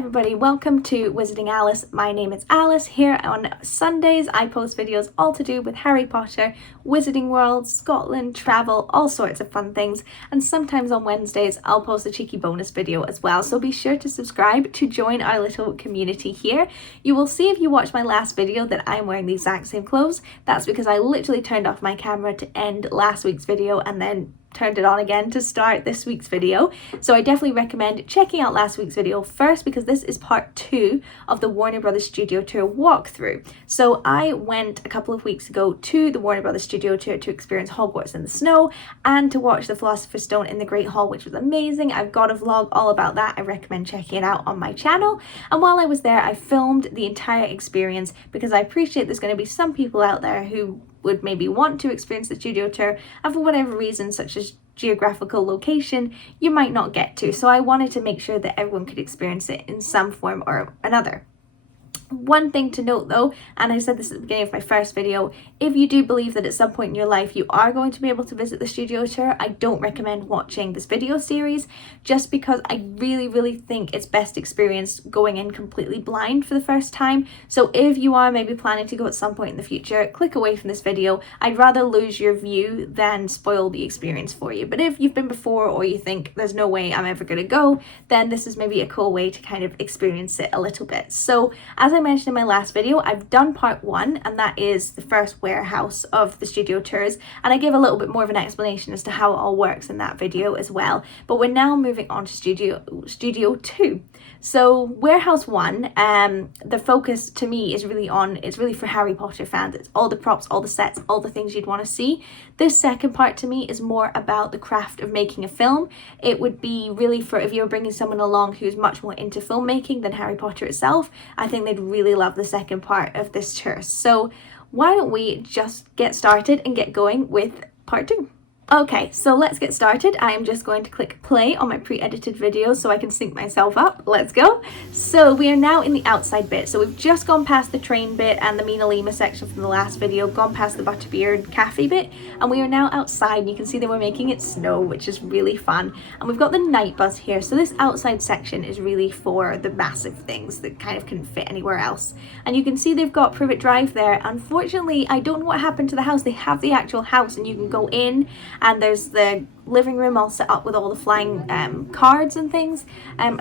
everybody, welcome to Wizarding Alice. My name is Alice. Here on Sundays I post videos all to do with Harry Potter, Wizarding World, Scotland, travel, all sorts of fun things, and sometimes on Wednesdays I'll post a cheeky bonus video as well, so be sure to subscribe to join our little community here. You will see if you watch my last video that I'm wearing the exact same clothes. That's because I literally turned off my camera to end last week's video and then turned it on again to start this week's video. So I definitely recommend checking out last week's video first, because this is part 2 of the Warner Brothers Studio Tour walkthrough. So I went a couple of weeks ago to the Warner Brothers Studio Tour to experience Hogwarts in the snow and to watch the Philosopher's Stone in the Great Hall, which was amazing. I've got a vlog all about that. I recommend checking it out on my channel. And while I was there, I filmed the entire experience because I appreciate there's going to be some people out there who would maybe want to experience the studio tour, and for whatever reason, such as geographical location, you might not get to. So I wanted to make sure that everyone could experience it in some form or another. One thing to note though, and I said this at the beginning of my first video, if you do believe that at some point in your life you are going to be able to visit the studio tour, I don't recommend watching this video series, just because I really think it's best experienced going in completely blind for the first time. So if you are maybe planning to go at some point in the future, click away from this video. I'd rather lose your view than spoil the experience for you. But if you've been before, or you think there's no way I'm ever going to go, then this is maybe a cool way to kind of experience it a little bit. So as I mentioned in my last video, I've done part 1, and that is the first warehouse of the studio tours, and I give a little bit more of an explanation as to how it all works in that video as well. But we're now moving on to studio 2. So warehouse 1, the focus to me is it's really for Harry Potter fans. It's all the props, all the sets, all the things you'd want to see. This second part to me is more about the craft of making a film. It would be really for if you're bringing someone along who's much more into filmmaking than Harry Potter itself. I think they'd really love the second part of this tour. So why don't we just get started and get going with part 2. Okay, so let's get started. I am just going to click play on my pre-edited video so I can sync myself up. Let's go. So we are now in the outside bit. So we've just gone past the train bit and the Mina Lima section from the last video, gone past the Butterbeard cafe bit, and we are now outside. You can see that we're making it snow, which is really fun. And we've got the night bus here. So this outside section is really for the massive things that kind of couldn't fit anywhere else. And you can see they've got Privet Drive there. Unfortunately, I don't know what happened to the house. They have the actual house and you can go in, and there's the living room all set up with all the flying cards and things.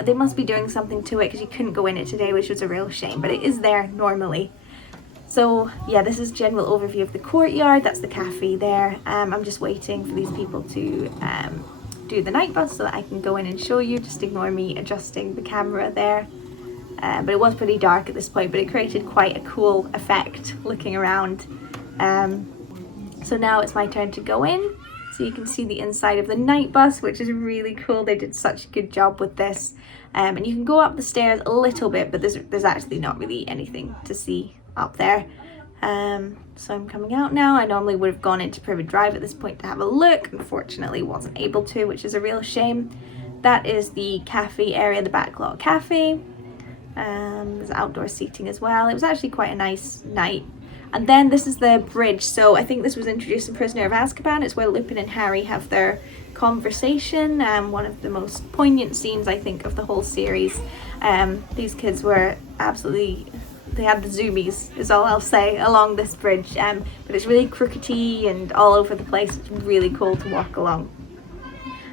They must be doing something to it because you couldn't go in it today, which was a real shame, but it is there normally. So yeah, this is general overview of the courtyard. That's the cafe there. I'm just waiting for these people to do the night bus so that I can go in and show you. Just ignore me adjusting the camera there. But it was pretty dark at this point, but it created quite a cool effect looking around. So now it's my turn to go in. So you can see the inside of the night bus, which is really cool. They did such a good job with this. And you can go up the stairs a little bit, but there's actually not really anything to see up there. So I'm coming out now. I normally would have gone into Privet Drive at this point to have a look. Unfortunately, wasn't able to, which is a real shame. That is the cafe area, the backlot cafe. There's outdoor seating as well. It was actually quite a nice night. And then this is the bridge. So I think this was introduced in Prisoner of Azkaban. It's where Lupin and Harry have their conversation. One of the most poignant scenes, I think, of the whole series. These kids were absolutely, they had the zoomies, is all I'll say, along this bridge. But it's really crookedy and all over the place. It's really cool to walk along.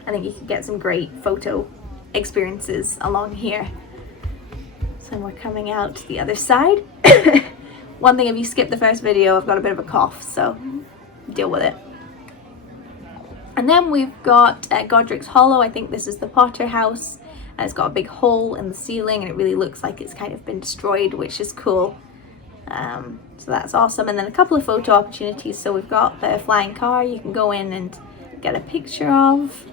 I think you could get some great photo experiences along here. So we're coming out to the other side. One thing, if you skip the first video, I've got a bit of a cough, so deal with it. And then we've got Godric's Hollow. I think this is the Potter house. And it's got a big hole in the ceiling, and it really looks like it's kind of been destroyed, which is cool. So that's awesome. And then a couple of photo opportunities. So we've got the flying car you can go in and get a picture of.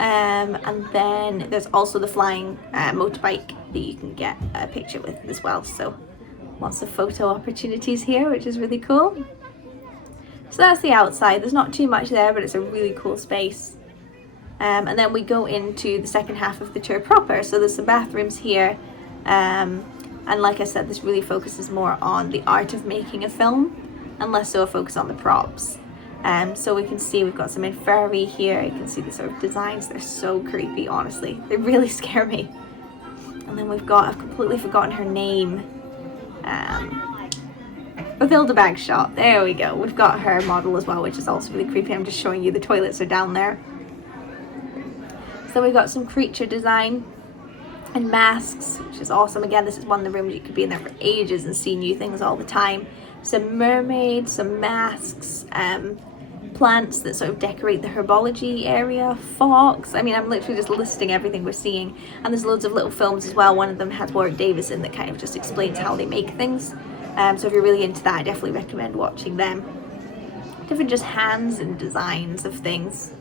And then there's also the flying motorbike that you can get a picture with as well. So lots of photo opportunities here, which is really cool. So that's the outside. There's not too much there, but it's a really cool space. And then we go into the second half of the tour proper. So there's some bathrooms here. And like I said, this really focuses more on the art of making a film and less so a focus on the props. So we can see we've got some infirmary here. You can see the sort of designs. They're so creepy, honestly. They really scare me. And then we've got, I've completely forgotten her name. Mathilda Bagshot. There we go. We've got her model as well, which is also really creepy. I'm just showing you the toilets are down there. So we've got some creature design and masks, which is awesome. Again, this is one of the rooms you could be in there for ages and see new things all the time. Some mermaids, some masks, plants that sort of decorate the herbology area, fox. I mean, I'm literally just listing everything we're seeing. And there's loads of little films as well. One of them has Warwick Davis in that kind of just explains how they make things. So if you're really into that, I definitely recommend watching them. Different just hands and designs of things.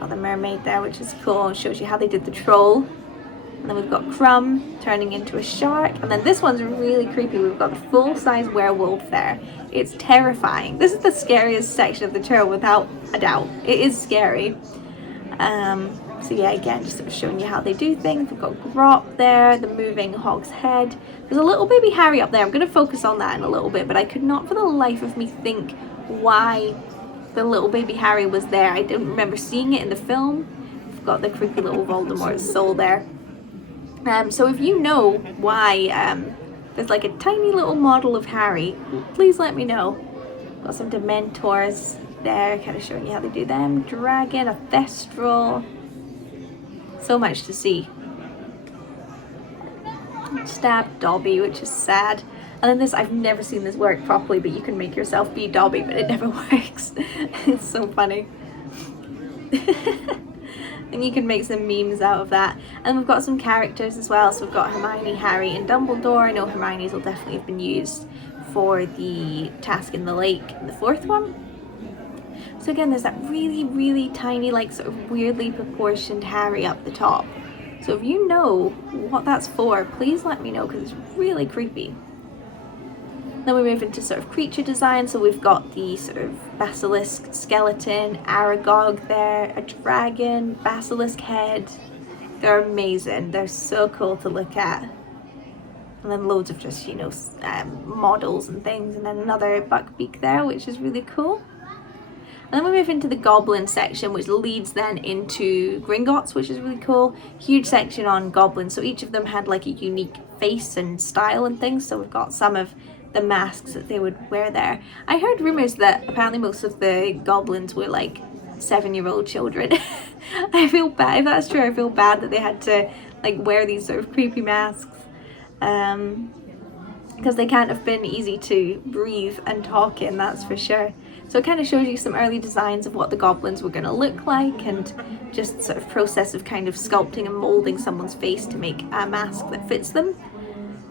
Got the mermaid there, which is cool, and shows you how they did the troll. And then we've got Crumb turning into a shark. And then this one's really creepy. We've got the full-size werewolf there. It's terrifying. This is the scariest section of the tour without a doubt. It is scary. So yeah, again, just sort of showing you how they do things. We've got Grop there, the moving hog's head. There's a little baby Harry up there. I'm going to focus on that in a little bit, but I could not for the life of me think why the little baby Harry was there. I didn't remember seeing it in the film. We've got the creepy little Voldemort soul there. So if you know why there's like a tiny little model of Harry, please let me know. Got some Dementors there, kind of showing you how they do them. Dragon, a Thestral. So much to see. Stab Dobby, which is sad. And then this, I've never seen this work properly, but you can make yourself be Dobby, but it never works. It's so funny. And you can make some memes out of that. And we've got some characters as well. So we've got Hermione, Harry, and Dumbledore. I know Hermione's will definitely have been used for the task in the lake in the fourth one. So again, there's that really, really tiny, like sort of weirdly proportioned Harry up the top. So if you know what that's for, please let me know, because it's really creepy. Then we move into sort of creature design. So we've got the sort of basilisk skeleton, Aragog there, a dragon, basilisk head. They're amazing. They're so cool to look at. And then loads of just, you know, models and things. And then another buckbeak there, which is really cool. And then we move into the goblin section, which leads then into Gringotts, which is really cool. Huge section on goblins. So each of them had like a unique face and style and things. So we've got some of the masks that they would wear there. I heard rumors that apparently most of the goblins were like 7-year-old children. I feel bad, if that's true, I feel bad that they had to like wear these sort of creepy masks. Because they can't have been easy to breathe and talk in, that's for sure. So it kind of shows you some early designs of what the goblins were going to look like, and just sort of process of kind of sculpting and molding someone's face to make a mask that fits them.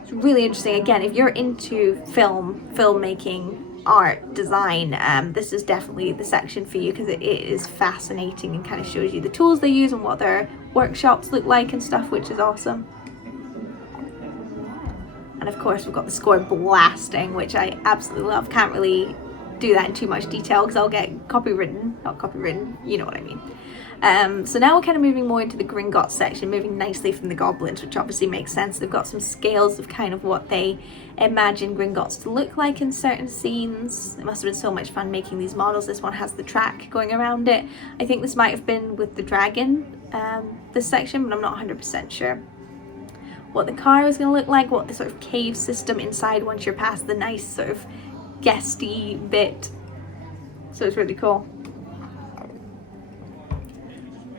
It's really interesting. Again, if you're into filmmaking, art, design, this is definitely the section for you, because it is fascinating and kind of shows you the tools they use and what their workshops look like and stuff, which is awesome. And of course we've got the score blasting, which I absolutely love. Can't really do that in too much detail because I'll get not copywritten, you know what I mean. So now we're kind of moving more into the Gringotts section, moving nicely from the goblins, which obviously makes sense. They've got some scales of kind of what they imagine Gringotts to look like in certain scenes. It must have been so much fun making these models. This one has the track going around it. I think this might have been with the dragon, this section, but I'm not 100% sure. What the car is going to look like, what the sort of cave system inside once you're past the nice sort of guesty bit. So it's really cool.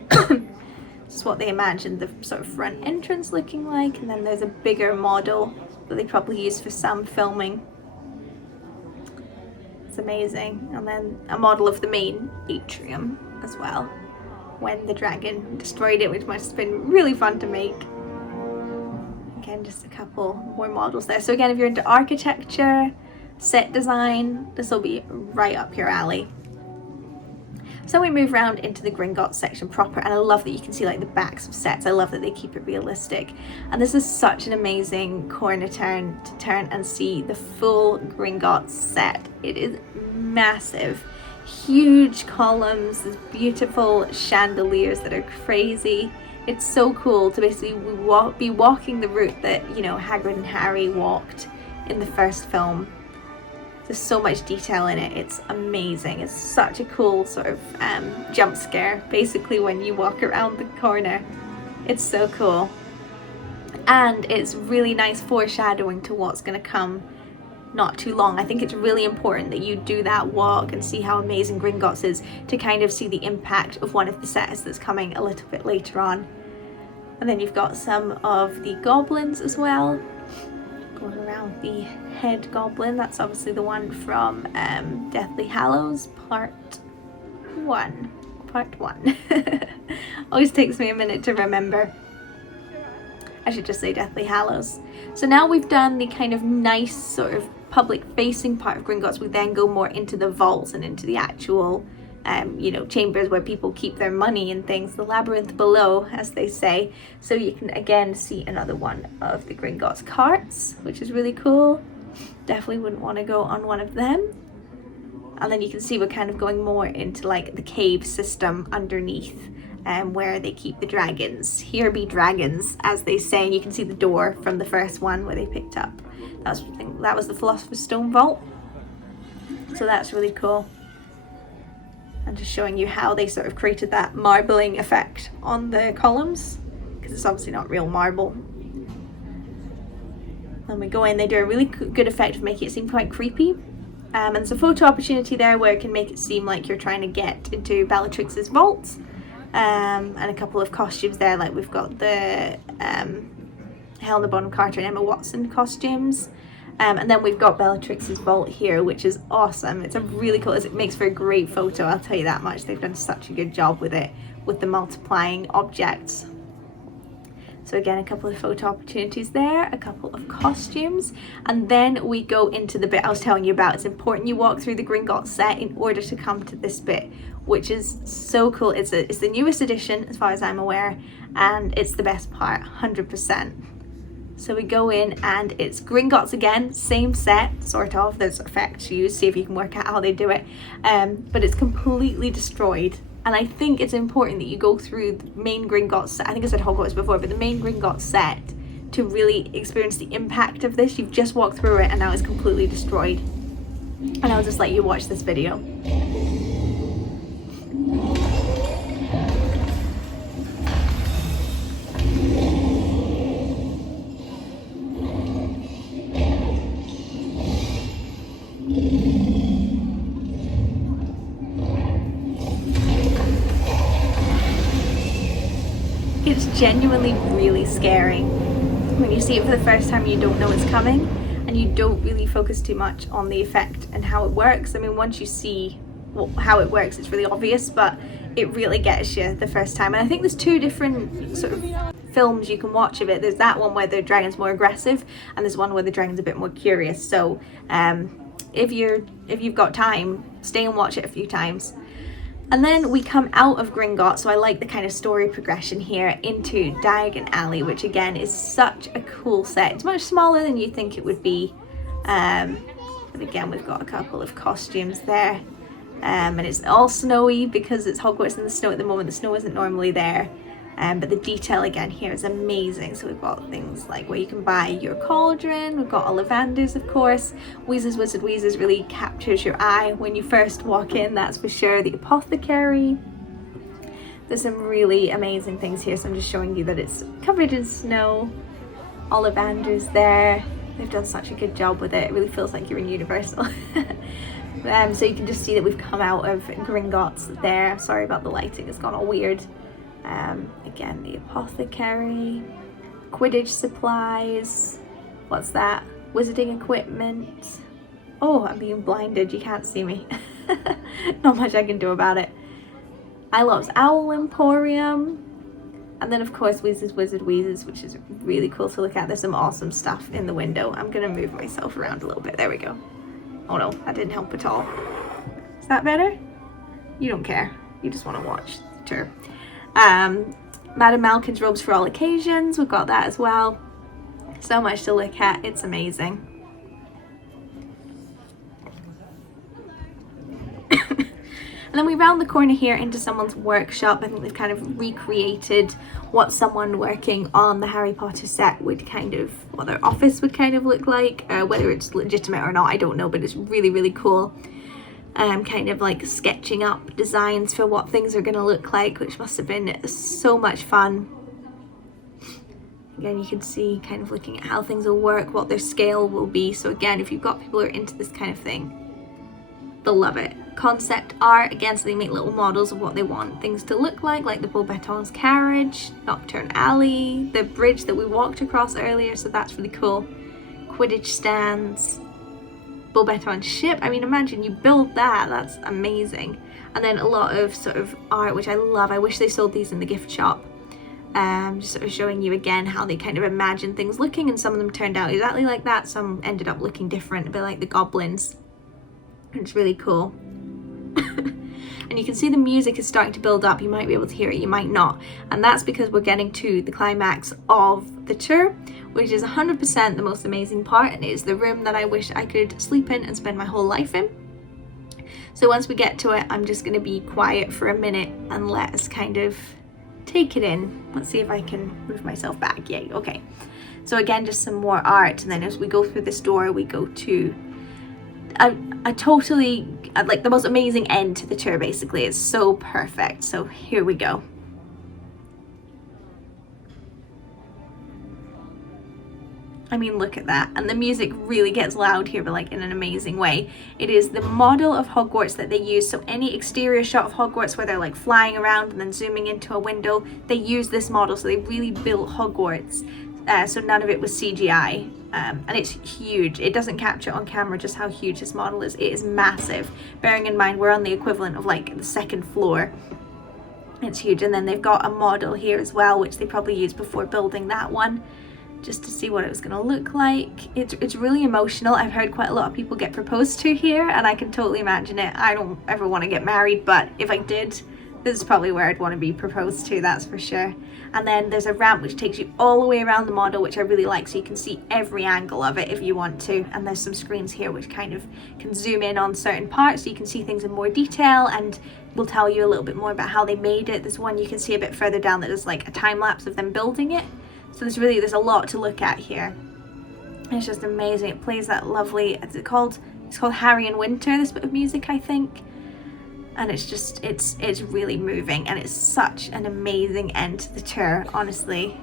This is what they imagined the sort of front entrance looking like, and then there's a bigger model that they probably used for some filming. It's amazing. And then a model of the main atrium as well, when the dragon destroyed it, which must have been really fun to make. Again, just a couple more models there. So again, if you're into architecture, set design, this will be right up your alley. So we move around into the Gringotts section proper, and I love that you can see like the backs of sets. I love that they keep it realistic. And this is such an amazing corner turn to turn and see the full Gringotts set. It is massive. Huge columns, there's beautiful chandeliers that are crazy. It's so cool to basically be walking the route that, you know, Hagrid and Harry walked in the first film. There's so much detail in it. It's amazing. It's such a cool sort of jump scare, basically, when you walk around the corner. It's so cool. And it's really nice foreshadowing to what's going to come not too long. I think it's really important that you do that walk and see how amazing Gringotts is to kind of see the impact of one of the sets that's coming a little bit later on. And then you've got some of the goblins as well. Going around the head goblin, that's obviously the one from Deathly Hallows Part 1. Always takes me a minute to remember. I should just say Deathly Hallows. So now we've done the kind of nice sort of public facing part of Gringotts, we then go more into the vaults and into the actual chambers where people keep their money and things, the labyrinth below, as they say. So you can again see another one of the Gringotts carts, which is really cool. Definitely wouldn't want to go on one of them. And then you can see we're kind of going more into like the cave system underneath, where they keep the dragons. Here be dragons, as they say. And you can see the door from the first one where they picked up. That was the Philosopher's Stone vault. So that's really cool. And just showing you how they sort of created that marbling effect on the columns, because it's obviously not real marble. When we go in, they do a really good effect of making it seem quite creepy. And there's a photo opportunity there where it can make it seem like you're trying to get into Bellatrix's vault. And a couple of costumes there, like we've got the Helena Bonham Carter and Emma Watson costumes. And then we've got Bellatrix's vault here, which is awesome. It's a really cool, it makes for a great photo, I'll tell you that much. They've done such a good job with it, with the multiplying objects. So again, a couple of photo opportunities there, a couple of costumes, and then we go into the bit I was telling you about. It's important you walk through the Gringotts set in order to come to this bit, which is so cool. It's the newest edition as far as I'm aware, and it's the best part, 100%. So we go in and it's Gringotts again, same set, sort of. There's effects used, see if you can work out how they do it. But it's completely destroyed. And I think it's important that you go through the main Gringotts set. I think I said Hogwarts before, but the main Gringotts set to really experience the impact of this. You've just walked through it and now it's completely destroyed. And I'll just let you watch this video. It's genuinely really scary. When you see it for the first time, you don't know it's coming, and you don't really focus too much on the effect and how it works. I mean, once you see how it works, it's really obvious, but it really gets you the first time. And I think there's two different sort of films you can watch of it. There's that one where the dragon's more aggressive, and there's one where the dragon's a bit more curious. So if you've got time, stay and watch it a few times. And then we come out of Gringotts, so I like the kind of story progression here, into Diagon Alley, which again is such a cool set. It's much smaller than you'd think it would be. But again, we've got a couple of costumes there. And it's all snowy because it's Hogwarts in the snow at the moment. The snow isn't normally there. But the detail again here is amazing. So we've got things like where you can buy your cauldron. We've got Ollivanders, of course. Weezer's Wizard Wheezers really captures your eye when you first walk in, that's for sure. The apothecary. There's some really amazing things here. So I'm just showing you that it's covered in snow. Ollivander's there. They've done such a good job with it. It really feels like you're in Universal. So you can just see that we've come out of Gringotts there. Sorry about the lighting, it's gone all weird. Again, the apothecary, Quidditch supplies, what's that? Wizarding equipment. Oh, I'm being blinded, you can't see me. Not much I can do about it. Ilove's Owl Emporium. And then of course Weezer's Wizard Wheezers, which is really cool to look at. There's some awesome stuff in the window. I'm gonna move myself around a little bit, there we go. Oh no, that didn't help at all. Is that better? You don't care, you just wanna watch the tour. Madame Malkin's Robes for All Occasions, we've got that as well. So much to look at, it's amazing. And then we round the corner here into someone's workshop. I think they've kind of recreated what someone working on the Harry Potter set would kind of, what their office would kind of look like. Whether it's legitimate or not, I don't know, but it's really, really cool. Kind of like sketching up designs for what things are going to look like, which must have been so much fun. Again, you can see kind of looking at how things will work, what their scale will be. So again, if you've got people who are into this kind of thing, they'll love it. Concept art, again, so they make little models of what they want things to look like the Beauxbatons carriage, Nocturne Alley, the bridge that we walked across earlier, so that's really cool. Quidditch stands, Beauxbaton ship. I mean, imagine you build that, that's amazing. And then a lot of sort of art, which I love. I wish they sold these in the gift shop. Just sort of showing you again how they kind of imagine things looking, and some of them turned out exactly like that, some ended up looking different, a bit like the goblins. It's really cool. And you can see the music is starting to build up. You might be able to hear it, you might not. And that's because we're getting to the climax of the tour, which is 100% the most amazing part, and it is the room that I wish I could sleep in and spend my whole life in. So once we get to it, I'm just going to be quiet for a minute and let us kind of take it in. Let's see if I can move myself back. Yay, okay. So again, just some more art, and then as we go through this door, we go to a totally, like, the most amazing end to the tour, basically. It's so perfect. So here we go. I mean, look at that. And the music really gets loud here, but like in an amazing way. It is the model of Hogwarts that they use. So any exterior shot of Hogwarts where they're like flying around and then zooming into a window, they use this model. So they really built Hogwarts. So none of it was CGI. And it's huge. It doesn't capture on camera just how huge this model is. It is massive. Bearing in mind, we're on the equivalent of like the second floor. It's huge. And then they've got a model here as well, which they probably used before building that one, just to see what it was going to look like. It's really emotional. I've heard quite a lot of people get proposed to here, and I can totally imagine it. I don't ever want to get married, but if I did, this is probably where I'd want to be proposed to, that's for sure. And then there's a ramp which takes you all the way around the model, which I really like, so you can see every angle of it if you want to. And there's some screens here which kind of can zoom in on certain parts so you can see things in more detail, and will tell you a little bit more about how they made it. There's one you can see a bit further down that is like a time lapse of them building it. So there's a lot to look at here. And it's just amazing. It plays that lovely, it's called Harry and Winter, this bit of music, I think. And it's just, it's really moving, and it's such an amazing end to the tour, honestly.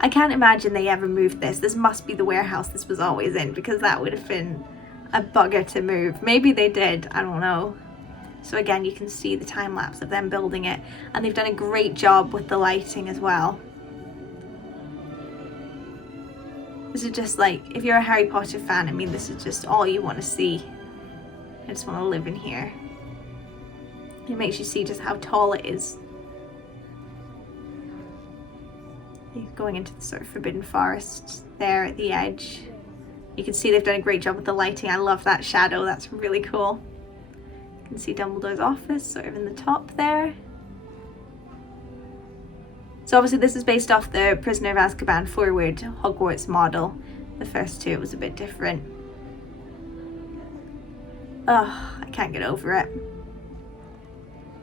I can't imagine they ever moved this. This must be the warehouse this was always in, because that would have been a bugger to move. Maybe they did, I don't know. So again, you can see the time lapse of them building it, and they've done a great job with the lighting as well. This is just like, if you're a Harry Potter fan, I mean, this is just all you want to see. I just want to live in here. It makes you see just how tall it is. Going into the sort of Forbidden Forest there at the edge. You can see they've done a great job with the lighting. I love that shadow, that's really cool. You can see Dumbledore's office sort of in the top there. So obviously this is based off the Prisoner of Azkaban forward Hogwarts model. The first two, it was a bit different. Oh, I can't get over it.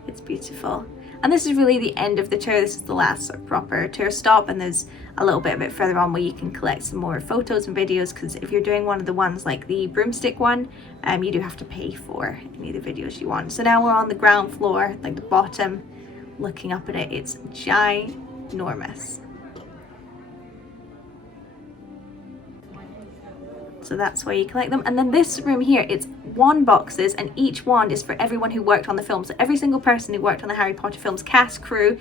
It's beautiful. And this is really the end of the tour. This is the last sort of proper tour stop, and there's a little bit further on where you can collect some more photos and videos, because if you're doing one of the ones like the broomstick one, you do have to pay for any of the videos you want. So now we're on the ground floor, like the bottom, looking up at it. It's ginormous. So that's where you collect them. And then this room here, it's wand boxes, and each wand is for everyone who worked on the film. So every single person who worked on the Harry Potter films, cast, crew,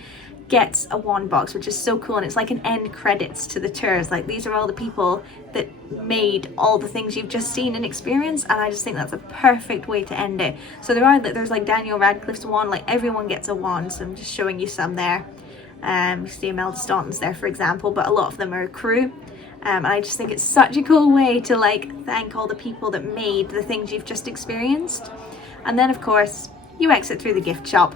gets a wand box, which is so cool. And it's like an end credits to the tours. Like, these are all the people that made all the things you've just seen and experienced, and I just think that's a perfect way to end it. So there's like Daniel Radcliffe's wand, like everyone gets a wand, so I'm just showing you some there. You see Imelda Staunton's there, for example, but a lot of them are crew. And I just think it's such a cool way to like thank all the people that made the things you've just experienced. And then of course you exit through the gift shop.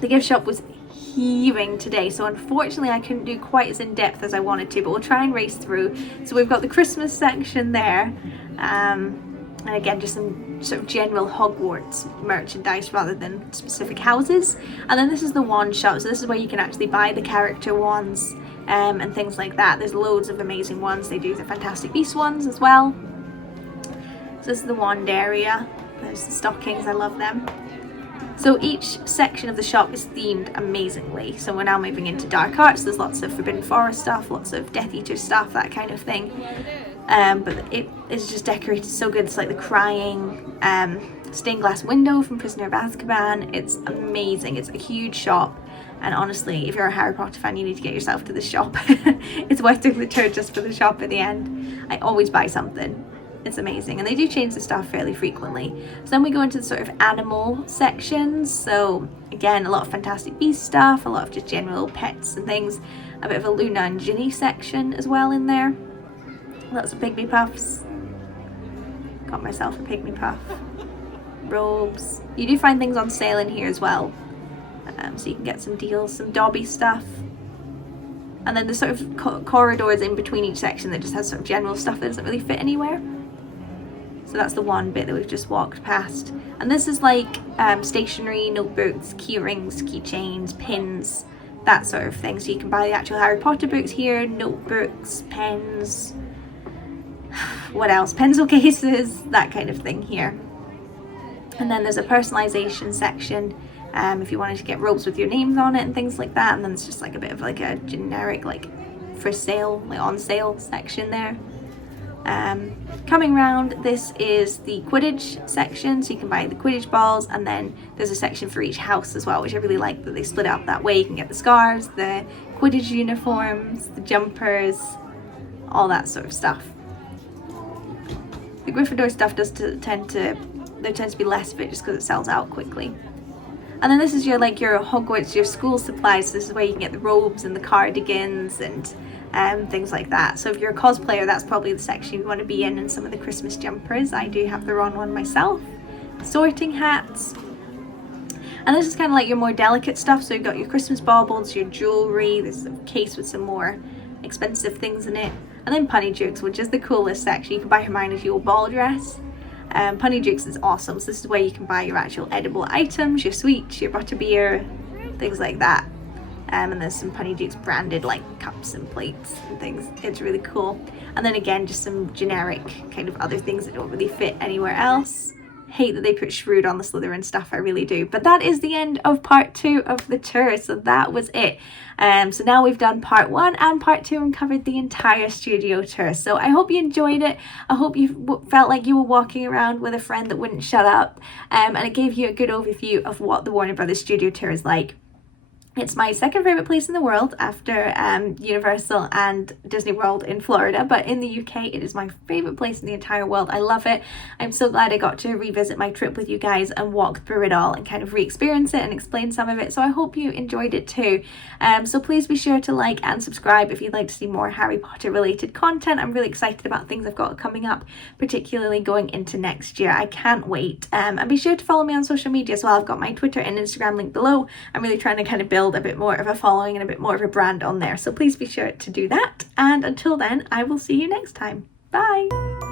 The gift shop was heaving today, so unfortunately I couldn't do quite as in depth as I wanted to, but we'll try and race through. So we've got the Christmas section there, and again just some sort of general Hogwarts merchandise rather than specific houses. And then this is the wand shop, so this is where you can actually buy the character wands and things like that. There's loads of amazing ones. They do the Fantastic Beasts ones as well. So this is the wand area. There's the stockings, I love them. So each section of the shop is themed amazingly. So we're now moving into dark arts. There's lots of Forbidden Forest stuff, lots of Death Eater stuff, that kind of thing. But it is just decorated so good. It's like the crying stained glass window from Prisoner of Azkaban. It's amazing. It's a huge shop. And honestly, if you're a Harry Potter fan, you need to get yourself to the shop. It's worth doing the tour just for the shop at the end. I always buy something. It's amazing, and they do change the stuff fairly frequently. So then we go into the sort of animal sections. So again, a lot of Fantastic Beasts stuff, a lot of just general pets and things. A bit of a Luna and Ginny section as well in there. Lots of pygmy puffs. Got myself a pygmy puff. Robes. You do find things on sale in here as well. So you can get some deals, some Dobby stuff. And then the sort of corridors in between each section that just has sort of general stuff that doesn't really fit anywhere. So that's the one bit that we've just walked past. And this is like stationery, notebooks, key rings, keychains, pins, that sort of thing. So you can buy the actual Harry Potter books here, notebooks, pens, what else? Pencil cases, that kind of thing here. And then there's a personalization section if you wanted to get robes with your names on it and things like that. And then it's just like a bit of like a generic like for sale, like on sale section there. Coming round, this is the Quidditch section, so you can buy the Quidditch balls, and then there's a section for each house as well, which I really like that they split it up that way. You can get the scarves, the Quidditch uniforms, the jumpers, all that sort of stuff. The Gryffindor stuff does tend to be less of it just because it sells out quickly. And then this is your Hogwarts, your school supplies. So this is where you can get the robes and the cardigans and things like that. So if you're a cosplayer, that's probably the section you want to be in, and some of the Christmas jumpers. I do have the Ron one myself. Sorting hats. And this is kind of like your more delicate stuff. So you've got your Christmas baubles, your jewellery, there's a case with some more expensive things in it. And then Punnydukes, which is the coolest section. You can buy Hermione's Yule Ball dress. Punnydukes is awesome. So this is where you can buy your actual edible items, your sweets, your butterbeer, things like that. And there's some Punnydukes branded like cups and plates and things. It's really cool. And then again, just some generic kind of other things that don't really fit anywhere else. Hate that they put Shrewd on the Slytherin stuff, I really do. But that is the end of part 2 of the tour, so that was it. So now we've done part 1 and part 2 and covered the entire studio tour. So I hope you enjoyed it. I hope you felt like you were walking around with a friend that wouldn't shut up. And it gave you a good overview of what the Warner Brothers studio tour is like. It's my second favourite place in the world after Universal and Disney World in Florida, but in the UK it is my favourite place in the entire world. I love it. I'm so glad I got to revisit my trip with you guys and walk through it all and kind of re-experience it and explain some of it, so I hope you enjoyed it too. So please be sure to like and subscribe if you'd like to see more Harry Potter related content. I'm really excited about things I've got coming up, particularly going into next year. I can't wait. And be sure to follow me on social media as well. I've got my Twitter and Instagram link below. I'm really trying to kind of build a bit more of a following and a bit more of a brand on there, so please be sure to do that. And until then, I will see you next time. Bye.